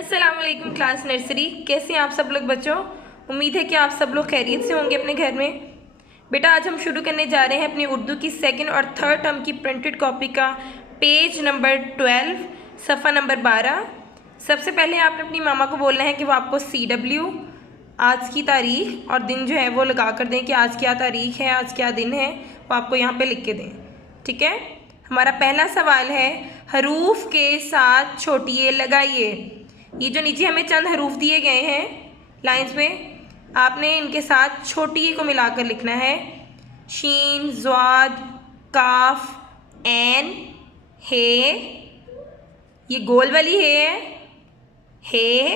अस्सलाम वालेकुम class nursery. कैसे हैं आप सब लोग बच्चों? उम्मीद है कि आप सब लोग खैरियत से होंगे अपने घर में। बेटा आज हम शुरू करने जा रहे हैं अपनी उर्दू की सेकंड और थर्ड टर्म की प्रिंटेड कॉपी का पेज नंबर 12 सफ़ा नंबर 12। सबसे पहले आपने अपनी मामा को बोलना है कि वो आपको CW आज की तारीख और दिन जो है वो लगा कर दें कि आज क्या तारीख है, आज क्या दिन है, वो आपको यहाँ पे लिख के दें। ठीक है। हमारा पहला सवाल है हरूफ के साथ छोटिये लगाइए। ये जो नीचे हमें चंद हरूफ दिए गए हैं लाइंस में, आपने इनके साथ छोटिये को मिलाकर लिखना है। शीन, ज़्वाद, काफ, ऐन, हे, ये गोल वाली हे,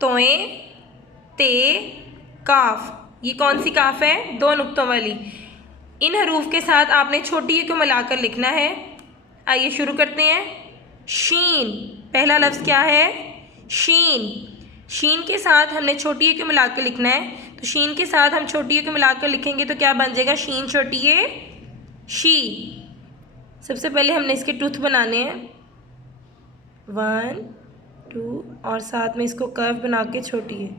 तोए, ते, काफ। ये कौन सी काफ है? दो नुक्तों वाली। इन हरूफ के साथ आपने छोटी को मिलाकर लिखना है। आइए शुरू करते हैं। शीन, पहला लफ्ज़ क्या है? शीन। शीन के साथ हमने छोटी को मिलाकर लिखना है, तो शीन के साथ हम छोटी को मिलाकर लिखेंगे तो क्या बन जाएगा? शीन छोटी शी। सबसे पहले हमने इसके टूथ बनाने हैं 1 2 और साथ में इसको कर्व बना के छोटी है।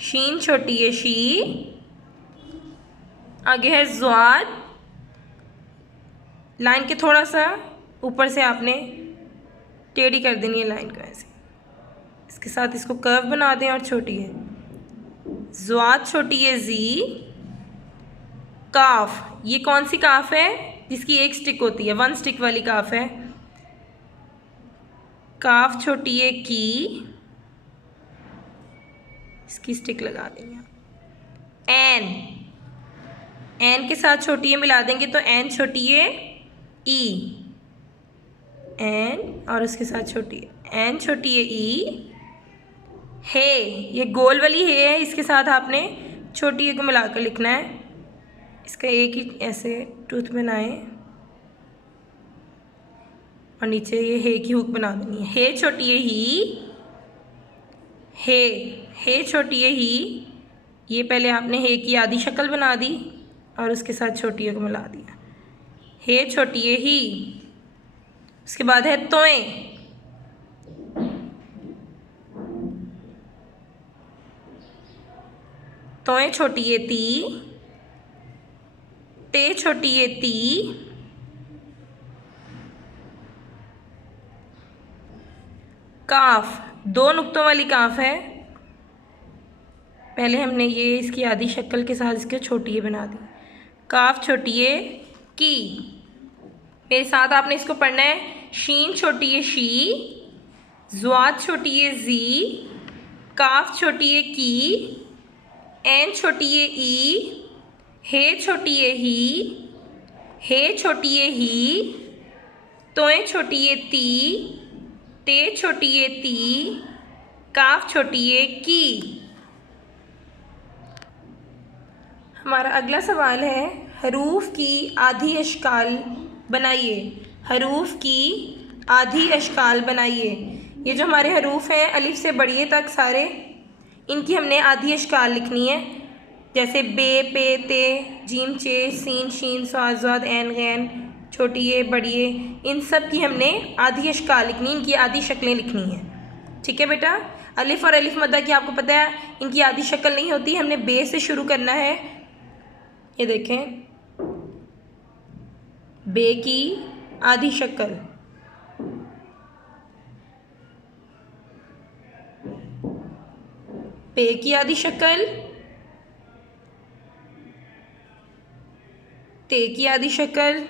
शीन छोटी है शी। आगे है ज़्वाद। लाइन के थोड़ा सा ऊपर से आपने टेढ़ी कर देनी है लाइन को ऐसे। इसके साथ इसको कर्व बना दें और छोटी है। ज़्वाद छोटी है जी। काफ, ये कौन सी काफ है? जिसकी एक स्टिक होती है, 1 स्टिक वाली काफ है। काफ छोटी है की, इसकी स्टिक लगा देंगे। एन, एन के साथ छोटी है मिला देंगे तो एन छोटी है ई। एन और उसके साथ छोटी है, एन छोटी है ई। हे, ये गोल वाली है, इसके साथ आपने छोटी ए को मिलाकर लिखना है। इसका एक ही ऐसे टूथ बनाएं और नीचे ये हे की हुक बना देनी है। हे छोटी है ही। हे छोटी है ही। ये पहले आपने हे की आधी शक्ल बना दी और उसके साथ छोटी ए को मिला दिया। हे छोटी है ही। उसके बाद है तोए। तोए छोटी है ती। ते छोटी है ती। काफ, 2 नुक्तों वाली काफ है। पहले हमने ये इसकी आधी शक्ल के साथ इसके छोटी है बना दी। काफ छोटी है की। मेरे साथ आपने इसको पढ़ना है। शीन छोटी है शी। ज़्वाद छोटी है जी। काफ छोटी है की। एन छोटी है ई। हे छोटी है ही। हे छोटी है ही। तोए छोटी है ती। ते छोटी है ती। काफ छोटी है की। हमारा अगला सवाल है हरूफ की आधी अशकाल बनाइए। हरूफ की आधी अशकाल बनाइए। ये जो हमारे हरूफ हैं अलिफ से बढ़िए तक सारे, इनकी हमने आधी अशकाल लिखनी है। जैसे बे, पे, ते, जीम, चे, सीन, शीन, स्वाद, ज़्वाद, ऐन, गैन, छोटी ये, बड़ी ये, इन सब की हमने आधी अशकाल लिखनी, इनकी आधी शक्लें लिखनी हैं। ठीक है बेटा। अलिफ और अलिफ मद्दा की आपको पता है इनकी आधी शक्ल नहीं होती, हमने बे से शुरू करना है। ये देखें, बे की आधी शक्ल, पे की आधी शक्ल, ते की आधी शक्ल,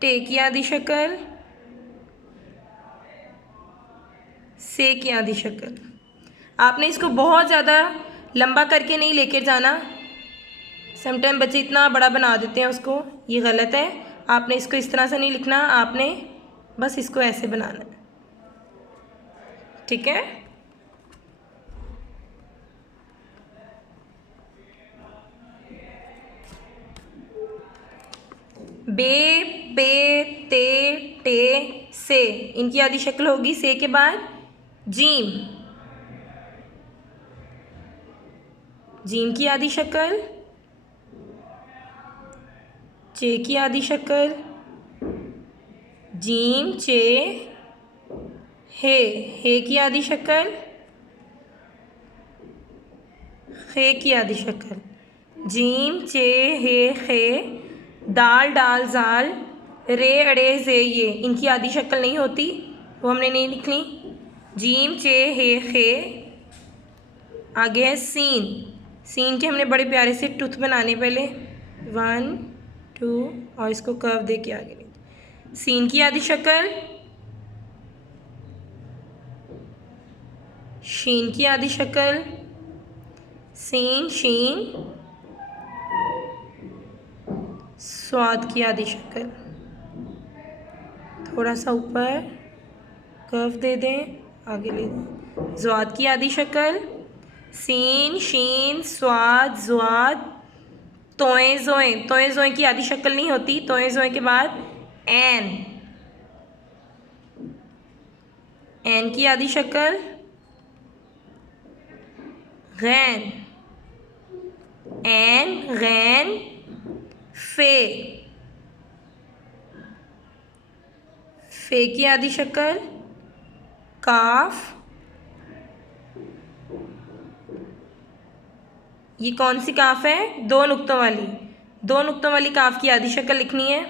टे की आधी शक्ल, से की आधी शक्ल। आपने इसको बहुत ज़्यादा लंबा करके नहीं लेकर जाना। समटाइम बच्चे इतना बड़ा बना देते हैं उसको, ये गलत है। आपने इसको इस तरह से नहीं लिखना, आपने बस इसको ऐसे बनाना है। ठीक है। बे, पे, ते, टे, से, इनकी आधी शक्ल होगी। से के बाद जीम, जीम की आधी शक्ल, चे की आधी शक्ल, जीम चे हे की आधी शक्ल, खे की आधी शक्ल। जीम चे हे दाल डाल जाल रे अड़े जे ये, इनकी आधी शक्ल नहीं होती, वो हमने नहीं लिखनी। जीम चे हे खे। आगे है सीन। सीन के हमने बड़े प्यारे से टूथ बनाने, पहले 1 2 और इसको कर्व दे के आगे। सीन की आधी शक्ल, शीन की आधी शक्ल, सीन शीन। स्वाद की आधी शक्ल, थोड़ा सा ऊपर कर्व दे दें, आगे ले दें। ज़्वाद की आधी शक्ल, सीन शीन स्वाद ज़्वाद। तोए ज़ोए, तोए ज़ोए की आधी शक्ल नहीं होती, तोए ज़ोए के बाद एन, एन की आधी शक्ल, गैन, एन गैन फे, फे की आधी शक्ल, काफ। ये कौन सी काफ है? 2 नुक्तों वाली। 2 नुक्तों वाली काफ की आधी शक्ल लिखनी है।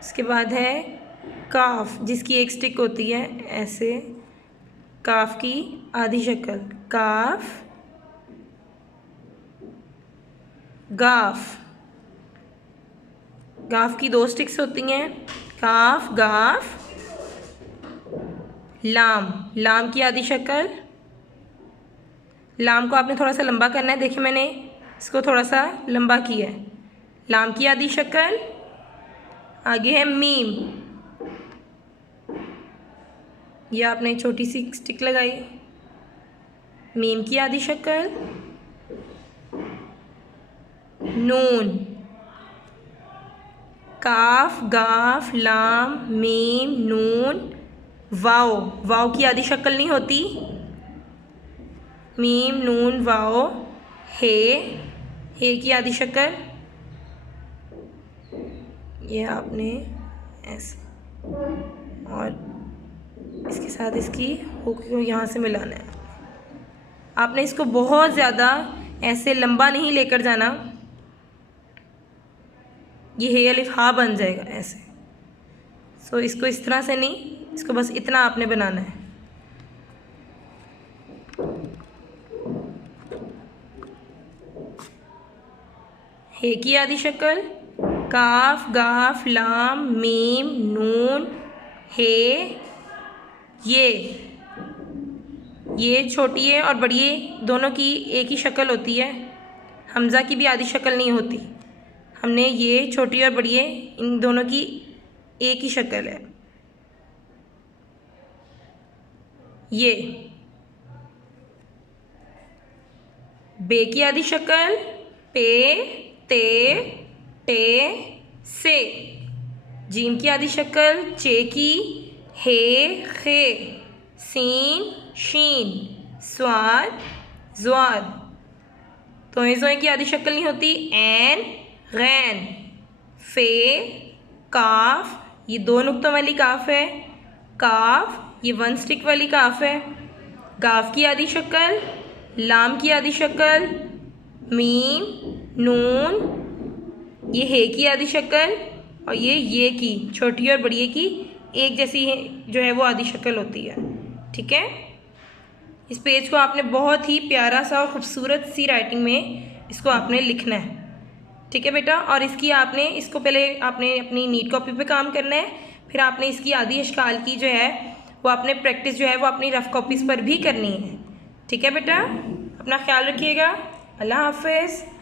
इसके बाद है काफ, जिसकी एक स्टिक होती है ऐसे। काफ की आधी शक्ल, काफ गाफ। गाफ की 2 स्टिक्स होती हैं, काफ गाफ। लाम, लाम की आधी शक्ल। लाम को आपने थोड़ा सा लंबा करना है, देखिए मैंने इसको थोड़ा सा लंबा किया है। लाम की आधी शक्ल। आगे है मीम, ये आपने छोटी सी स्टिक लगाई। मीम की आधी शक्ल, नून। काफ गाफ लाम मीम नून वाओ, वाओ की आधी शक्ल नहीं होती, मीम नून वाओ। हे की आधी शक्ल, ये आपने ऐसे और इसके साथ इसकी हुक को यहाँ से मिलाना है। आपने इसको बहुत ज़्यादा ऐसे लंबा नहीं लेकर जाना, ये हे अलिफ हा बन जाएगा ऐसे। सो इसको इस तरह से नहीं, इसको बस इतना आपने बनाना है। हे की आधी शक्ल, काफ गाफ लाम मीम नून हे। ये छोटी है और बड़ी है, दोनों की एक ही शक्ल होती है। हमज़ा की भी आधी शक्ल नहीं होती, हमने ये छोटी और बड़ी है, इन दोनों की एक ही शक्ल है। ये बे की आधी शक्ल, पे ते टे से। जीम की आधी शक्ल, चे की हे खे, सीन शीन स्वाद ज़्वाद। तोए ज़ोए की आधी शक्ल नहीं होती, एन गैन फे काफ, ये 2 नुक्तों वाली काफ है। काफ, ये 1 स्टिक वाली काफ है। गाफ की आधी शक्ल, लाम की आधी शक्ल, मीम नून, ये हे की आधी शक्ल और ये की छोटी और बड़ी की एक जैसी जो है वो आधी शक्ल होती है। ठीक है, इस पेज को आपने बहुत ही प्यारा सा और ख़ूबसूरत सी राइटिंग में इसको आपने लिखना है। ठीक है बेटा, और इसकी आपने इसको पहले आपने अपनी नीट कॉपी पे काम करना है, फिर आपने इसकी आधी अशकाल की जो है वो आपने प्रैक्टिस जो है वो अपनी रफ़ कॉपीज़ पर भी करनी है। ठीक है बेटा, अपना ख्याल रखिएगा। अल्लाह हाफ़िज़।